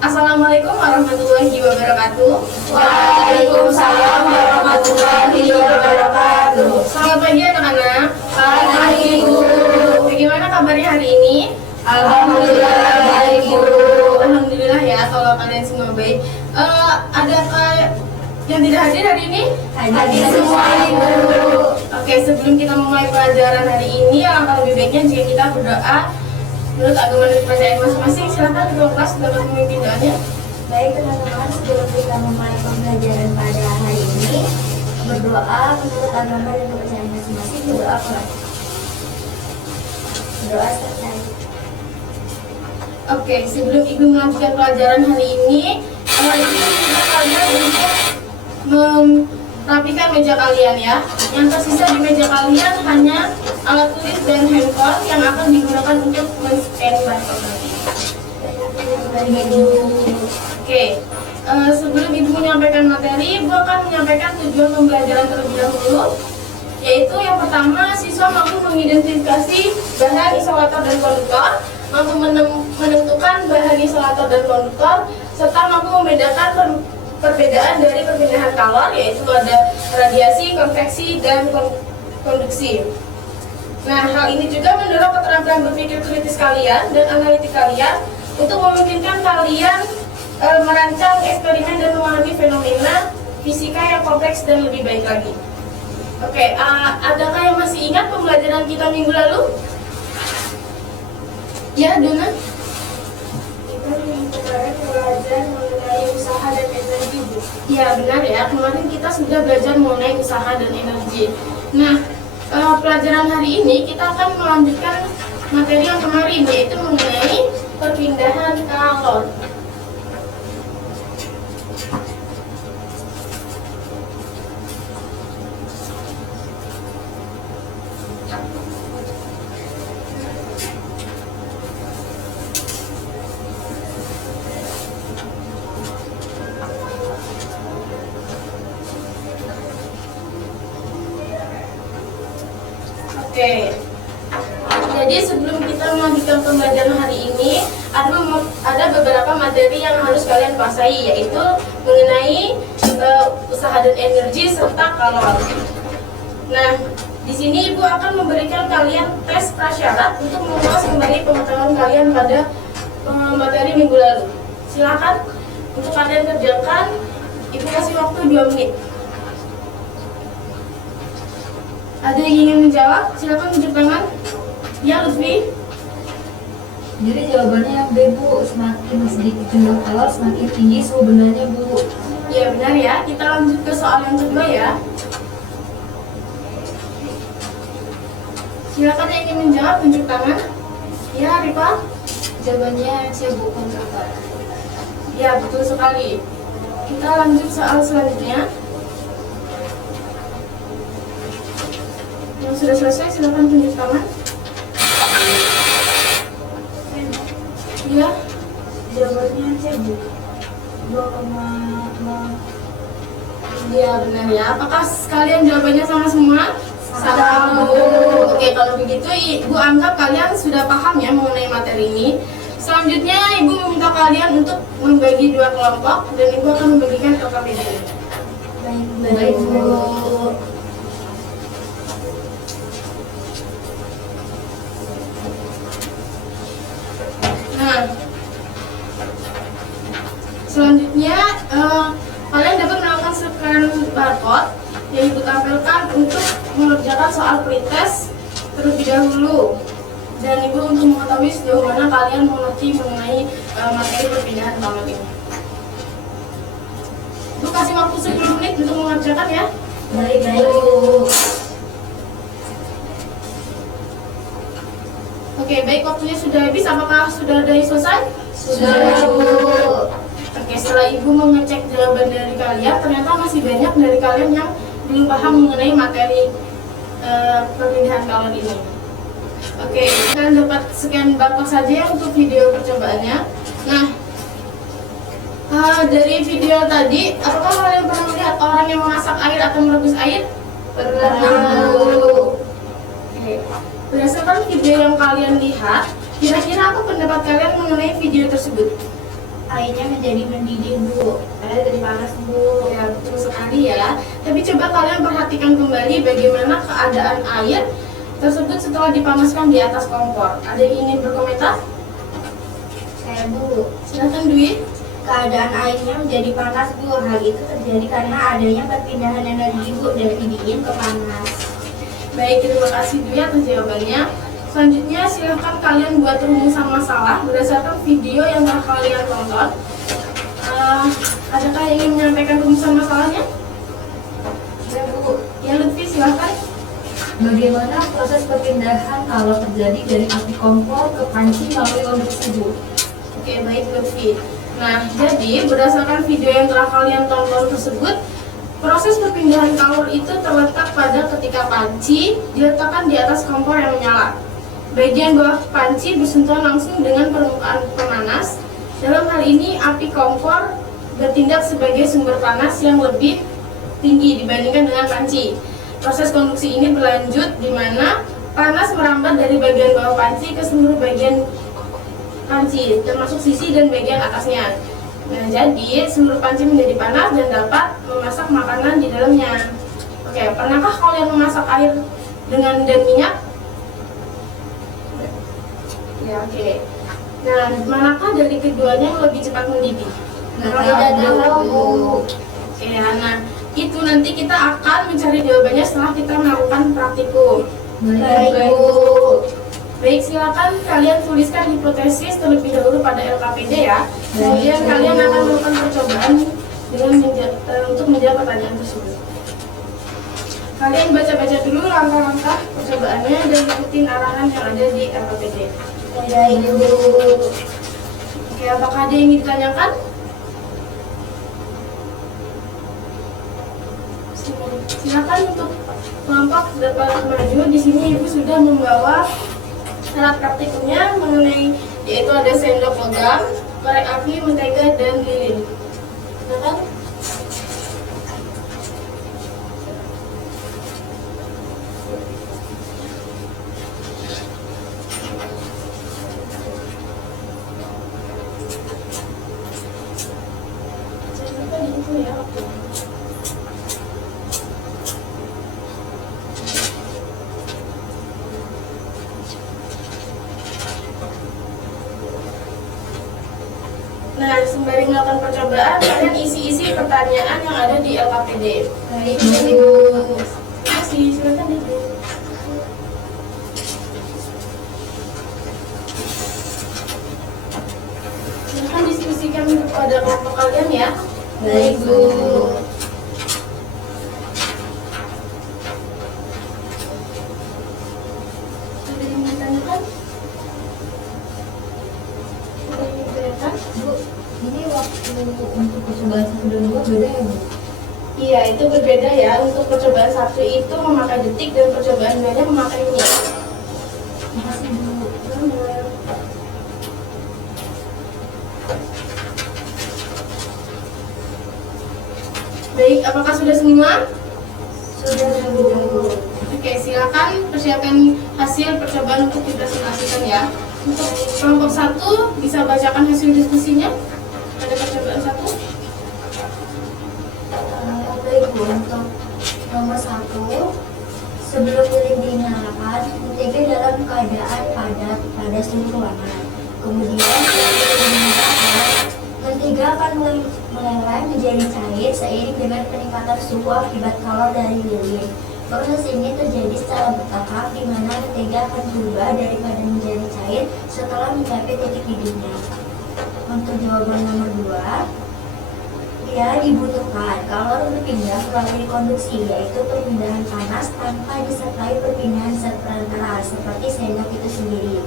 Assalamualaikum warahmatullahi wabarakatuh. Waalaikumsalam warahmatullahi wabarakatuh. Selamat pagi anak-anak. Pagi Guru. Bagaimana kabarnya hari ini? Alhamdulillah baik Guru. Alhamdulillah ya, kalau kalian semua baik. Adakah yang tidak hadir hari ini? Hadir semua Guru. Oke, sebelum kita memulai pelajaran hari ini, alangkah lebih baiknya jika kita berdoa menurut agama dan kepercayaan masing-masing. Silakan ketua kelas dapat memimpin doanya. Baik teman-teman, sebelum kita memulai pembelajaran pada hari ini, berdoa menurut agama dan kepercayaan masing-masing. Berdoa keras. Berdoa selesai. Oke, sebelum Ibu melanjutkan pelajaran hari ini, Ibu minta kalian untuk merapikan meja kalian ya. Yang tersisa di meja kalian hanya alat tulis dan handphone yang akan digunakan untuk men-scan barcode nanti. Oke, sebelum Ibu menyampaikan materi, Ibu akan menyampaikan tujuan pembelajaran terlebih dahulu, yaitu yang pertama, siswa mampu mengidentifikasi bahan isolator dan konduktor, mampu menentukan bahan isolator dan konduktor, serta mampu membedakan perbedaan dari perpindahan kalor, yaitu ada radiasi, konveksi, dan konduksi. Nah, hal ini juga mendorong keterampilan berpikir kritis kalian dan analitik kalian untuk memungkinkan kalian merancang eksperimen dan memahami fenomena fisika yang kompleks dan lebih baik lagi. Oke, adakah yang masih ingat pembelajaran kita minggu lalu? Ya, Dona? Kita kemarin belajar mengenai usaha dan energi, Bu. Ya, benar ya. Kemarin kita sudah belajar mengenai usaha dan energi. Nah, pelajaran hari ini kita akan melanjutkan materi yang kemarin, yaitu mengenai perpindahan kalor. Oke, jadi sebelum kita melanjutkan pembelajaran hari ini, ada beberapa materi yang harus kalian kuasai, yaitu mengenai usaha dan energi serta kalor. Nah, di sini Ibu akan memberikan kalian tes prasyarat untuk mengulas kembali pengetahuan kalian pada materi minggu lalu. Silakan untuk kalian kerjakan. Ibu kasih waktu 2 menit. Ada yang ingin menjawab? Silakan tunjuk tangan. Ya, Lutfi. Jadi jawabannya yang B, Bu. Semakin sedikit jumlah kalor, semakin tinggi suhu bendanya, Bu. Ya, benar ya. Kita lanjut ke soal yang kedua ya. Silakan yang ingin menjawab, tunjuk tangan. Ya, Rifa. Jawabannya C, Bu. Kontrator. Ya, betul sekali. Kita lanjut soal selanjutnya. Yang sudah selesai, silakan tunjuk tangan. Ya, Jawabannya C, Bu. 2,0. ya benar ya. Apakah kalian jawabannya sama semua? Sama. Oke, kalau begitu Ibu anggap kalian sudah paham ya mengenai materi ini. Selanjutnya Ibu meminta kalian untuk membagi 2 kelompok dan Ibu akan membagikan ke KPD. Baik, Bu. Nah, selanjutnya kalian dapat melakukan scan barcode yang Ibu tampilkan untuk mengerjakan soal pretest terlebih dahulu, dan Ibu untuk mengetahui sejauh mana kalian mengerti mengenai materi perpindahan kalor ini. Ibu kasih waktu 10 menit untuk mengerjakan ya. Baik, Bu. Oke, baik, waktunya sudah habis. Apakah sudah ada yang selesai? Sudah, Bu. Oke, setelah Ibu mengecek jawaban dari kalian, ternyata masih banyak dari kalian yang belum paham mengenai materi perpindahan kalor ini. Oke, kalian dapat scan barcode saja ya untuk video percobaannya. Nah, dari video tadi, apakah kalian pernah melihat orang yang memasak air atau merebus air? Pernah, Bu. Oke. Berdasarkan video yang kalian lihat, kira-kira apa pendapat kalian mengenai video tersebut? airnya menjadi mendidih, Bu. Airnya jadi panas, Bu. Ya, betul sekali ya. Tapi coba kalian perhatikan kembali bagaimana keadaan air tersebut setelah dipanaskan di atas kompor. Ada yang ingin berkomentar? Saya, Bu. Silahkan Dwi. Keadaan airnya menjadi panas, Bu. Hal itu terjadi karena adanya perpindahan energi, Bu, dari dingin ke panas. Baik, terima kasih Dwi atas jawabannya. Selanjutnya silahkan kalian buat rumusan masalah berdasarkan video yang telah kalian tonton. Adakah yang ingin menyampaikan rumusan masalahnya? Ya, Bu. Ya, Lutfi silahkan. Bagaimana proses perpindahan kalau terjadi dari api kompor ke panci melalui konduksi, Bu? Oke, baik Lutfi. Nah, jadi berdasarkan video yang telah kalian tonton tersebut, proses perpindahan kalor itu terletak pada ketika panci diletakkan di atas kompor yang menyala. Bagian bawah panci bersentuhan langsung dengan permukaan pemanas. Dalam hal ini, api kompor bertindak sebagai sumber panas yang lebih tinggi dibandingkan dengan panci. Proses konduksi ini berlanjut di mana panas merambat dari bagian bawah panci ke seluruh bagian panci, termasuk sisi dan bagian atasnya. Nah, jadi seluruh panci menjadi panas dan dapat memasak makanan di dalamnya. Oke, pernahkah kalian memasak air dan minyak? Ya, oke. Nah, manakah dari keduanya yang lebih cepat mendidih? Tidak tahu, Bu. Oke, nah itu nanti kita akan mencari jawabannya setelah kita melakukan praktikum. Baik, Bu. Baik, silakan kalian tuliskan hipotesis terlebih dahulu pada LKPD ya. Kemudian kalian akan melakukan percobaan dengan untuk menjawab pertanyaan tersebut. Kalian baca-baca dulu langkah-langkah percobaannya dan ikutin arahan yang ada di LKPD. Baik, Bu. Oke, apakah ada yang ingin ditanyakan? Silakan untuk kelompok dapat maju. Di sini Ibu sudah membawa syarat praktikumnya mengenai yaitu ada sendok logam, korek api, mentega, dan lilin. Silakan. Silakan itu ya. Nah, sembari melakukan percobaan, kalian isi-isi pertanyaan yang ada di LKPD. Baik, Bu. Terima kasih, silakan Ibu. Silakan diskusikan pada kelompok kalian ya. Baik, Bu. Ada yang ditanyakan? Ada yang ditanyakan? Bu, ini waktu untuk percobaan 1 dan 2 beda ya, Bu? Iya, itu berbeda ya. Untuk percobaan 1 itu memakai detik dan percobaan 2-nya memakai menit. Makasih, Bu. Baik, apakah sudah semua? Sudah, Bu. Oke, silakan persiapkan hasil percobaan untuk dipresentasikan ya. Untuk kelompok 1 bisa bacakan hasil diskusinya pada percobaan 1. Baik, Bu. Untuk nomor 1, sebelum lilin dinyalakan, mentega dalam keadaan padat pada suhu ruangan. Kemudian setelah lilin dinyalakan, mentega akan meleleh menjadi cair seiring dengan peningkatan suhu akibat kalor dari lilin. Proses ini terjadi secara bertahap di mana mentega akan berubah daripada menjadi cair setelah mencapai titik didihnya. Untuk jawaban nomor 2, ya dibutuhkan kalor berpindah melalui konduksi, yaitu perpindahan panas tanpa disertai perpindahan zat perantara seperti sendok itu sendiri.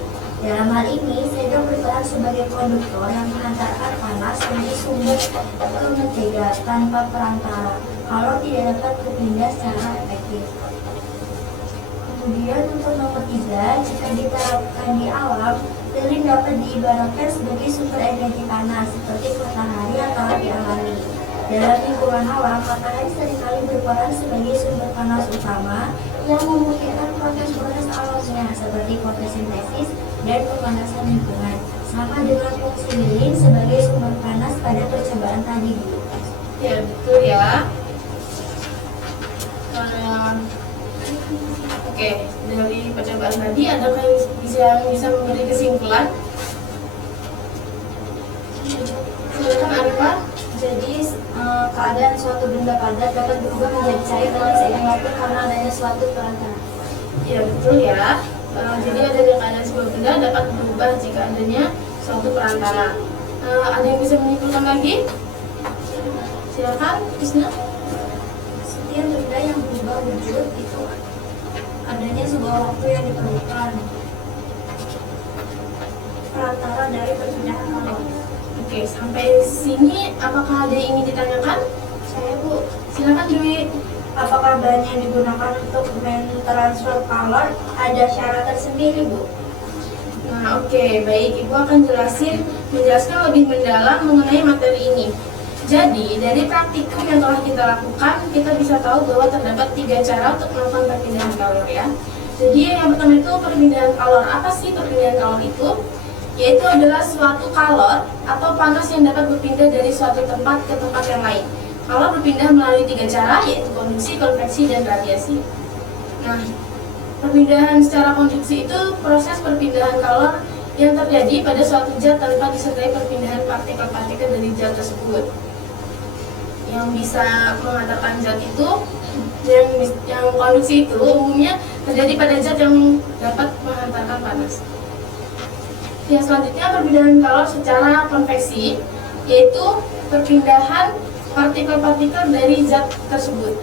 Dalam hal ini, sendok berperan sebagai konduktor yang menghantarkan panas dari sumber ke mentega tanpa perantara. Kalor tidak dapat berpindah secara efektif. Kemudian untuk nomor 3, jika diterapkan di alam, lilin dapat diibaratkan sebagai sumber energi panas seperti matahari atau api alami. Dalam lingkungan alam, matahari seringkali berperan sebagai sumber panas utama yang memungkinkan proses-proses alamnya seperti fotosintesis dan pemanasan lingkungan. sama dengan fungsi lilin sebagai sumber panas pada percobaan tadi, Bu. Ya, betul ya. Oke, dari percobaan tadi adakah yang bisa memberi kesimpulan? Silakan Arifah. Jadi keadaan suatu benda padat dapat berubah menjadi cair dengan seiring waktu karena adanya suatu perantara. Ya, betul ya. Jadi adanya keadaan sebuah benda dapat berubah jika adanya suatu perantara. Ada yang bisa menyimpulkan lagi? Silakan, Krisna. Setiap benda yang berubah wujud itu adanya sebuah waktu yang diperlukan perantara dari perpindahan kolom. Oke, sampai sini apakah ada yang ingin ditanyakan? Saya, Bu, Silakan Dwi. apakah bahan yang digunakan untuk mentransfer color ada syarat tersendiri, Bu? Nah, oke, baik. Ibu akan menjelaskan lebih mendalam mengenai materi ini. Jadi, dari praktikum yang telah kita lakukan, kita bisa tahu bahwa terdapat 3 cara untuk melakukan perpindahan kalor ya. Jadi, yang pertama itu perpindahan kalor. Apa sih perpindahan kalor itu? Yaitu adalah suatu kalor atau panas yang dapat berpindah dari suatu tempat ke tempat yang lain. Kalor berpindah melalui 3 cara, yaitu konduksi, konveksi, dan radiasi. Nah, perpindahan secara konduksi itu proses perpindahan kalor yang terjadi pada suatu zat tanpa disertai perpindahan partikel-partikel dari zat tersebut. Yang bisa mengatakan zat itu, yang konduksi itu umumnya terjadi pada zat yang dapat menghantarkan panas. Yang selanjutnya perpindahan kalor secara konveksi, yaitu perpindahan partikel-partikel dari zat tersebut.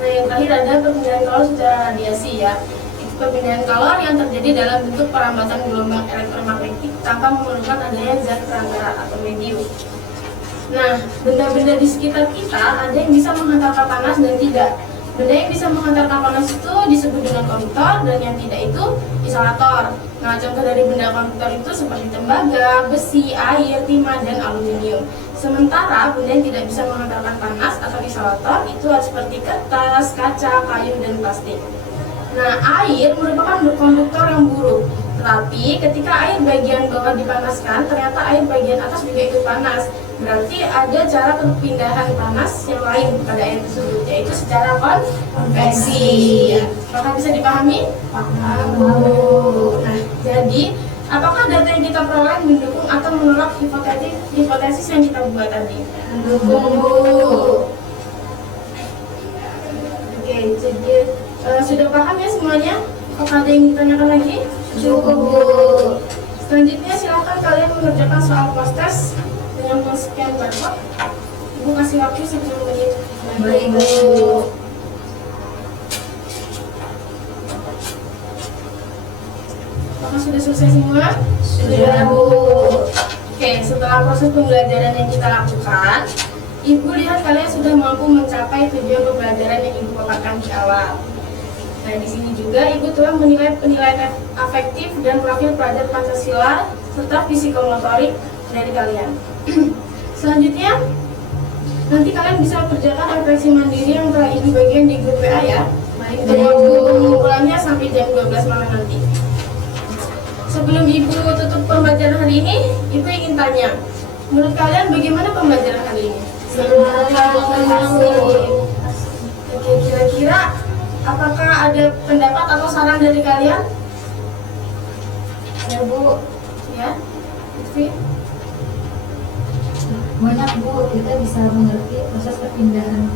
Nah, yang terakhir ada perpindahan kalor secara radiasi ya. Itu perpindahan kalor yang terjadi dalam bentuk perambatan gelombang elektromagnetik tanpa memerlukan adanya zat perantara atau medium. Nah, benda-benda di sekitar kita ada yang bisa menghantarkan panas dan tidak. Benda yang bisa menghantarkan panas itu disebut dengan konduktor dan yang tidak itu isolator. Nah, contoh dari benda konduktor itu seperti tembaga, besi, air, timah, dan aluminium. Sementara benda yang tidak bisa menghantarkan panas atau isolator itu seperti kertas, kaca, kayu, dan plastik. Nah, air merupakan konduktor yang buruk. Tetapi ketika air bagian bawah dipanaskan, ternyata air bagian atas juga ikut panas. Berarti ada cara perpindahan panas yang lain pada air tersebut, yaitu secara konveksi. Apakah bisa dipahami? Paham. Nah, jadi apakah data yang kita peroleh mendukung atau menolak hipotesis yang kita buat tadi? Mendukung, Bu. Oke, jadi sudah paham ya semuanya? Apakah ada yang ditanyakan lagi? Cukup, Bu. Selanjutnya silakan kalian mengerjakan soal post-test dengan pensekian barcode. Ibu kasih waktu 10 menit. Baik, Bu. Apakah sudah selesai semua? Sudah, Bu. Oke, setelah proses pembelajaran yang kita lakukan, Ibu lihat kalian sudah mampu mencapai tujuan pembelajaran yang Ibu paparkan di awal. Nah, di sini juga Ibu telah menilai penilaian afektif dan profil pelajar Pancasila serta psikomotorik dari kalian. Selanjutnya, nanti kalian bisa kerjakan refleksi mandiri yang telah Ibu bagian di grup WA ya. Untuk waktu pengumpulannya sampai jam 12 malam nanti. Sebelum Ibu tutup pembelajaran hari ini, Ibu ingin tanya, menurut kalian bagaimana pembelajaran hari ini? Oke, kira-kira apakah ada pendapat atau saran dari kalian? Ya, Bu. Ya, Lutfi? Banyak, Bu, kita bisa mengerti proses perpindahan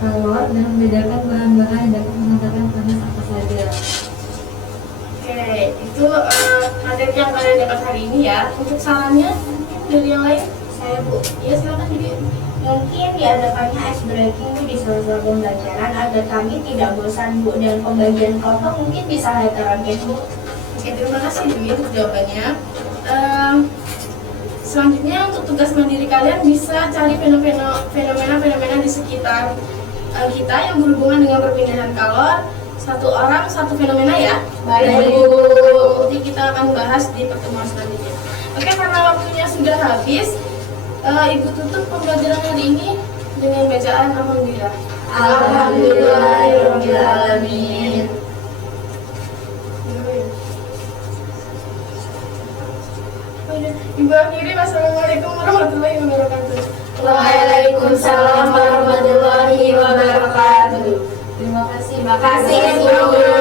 kalor dan membedakan bahan-bahan yang dapat menghantarkan panas apa saja. Oke, itu materi yang kalian dapat hari ini ya. Untuk sarannya dari yang lain? Saya, Bu. Ya, silakan Didi. Mungkin diadakannya ice breaking di sela-sela pembelajaran agar kami tidak bosan, Bu, dan pembagian kelompok mungkin bisa terangkat, Bu. Oke, terima kasih Dwi untuk jawabannya. Selanjutnya untuk tugas mandiri kalian bisa cari fenomena-fenomena di sekitar kita yang berhubungan dengan perpindahan kalor. Satu orang satu fenomena ya. Baik, Bu. Bu. Nanti kita akan bahas di pertemuan selanjutnya. Oke, karena waktunya sudah habis, Ibu tutup pembelajaran hari ini dengan bacaan Alhamdulillah. Alhamdulillahirrahmanirrahim. Ibu akhiri, wassalamualaikum warahmatullahi wabarakatuh. Waalaikumsalam warahmatullahi wabarakatuh. Terima kasih. Terima kasih guru-guru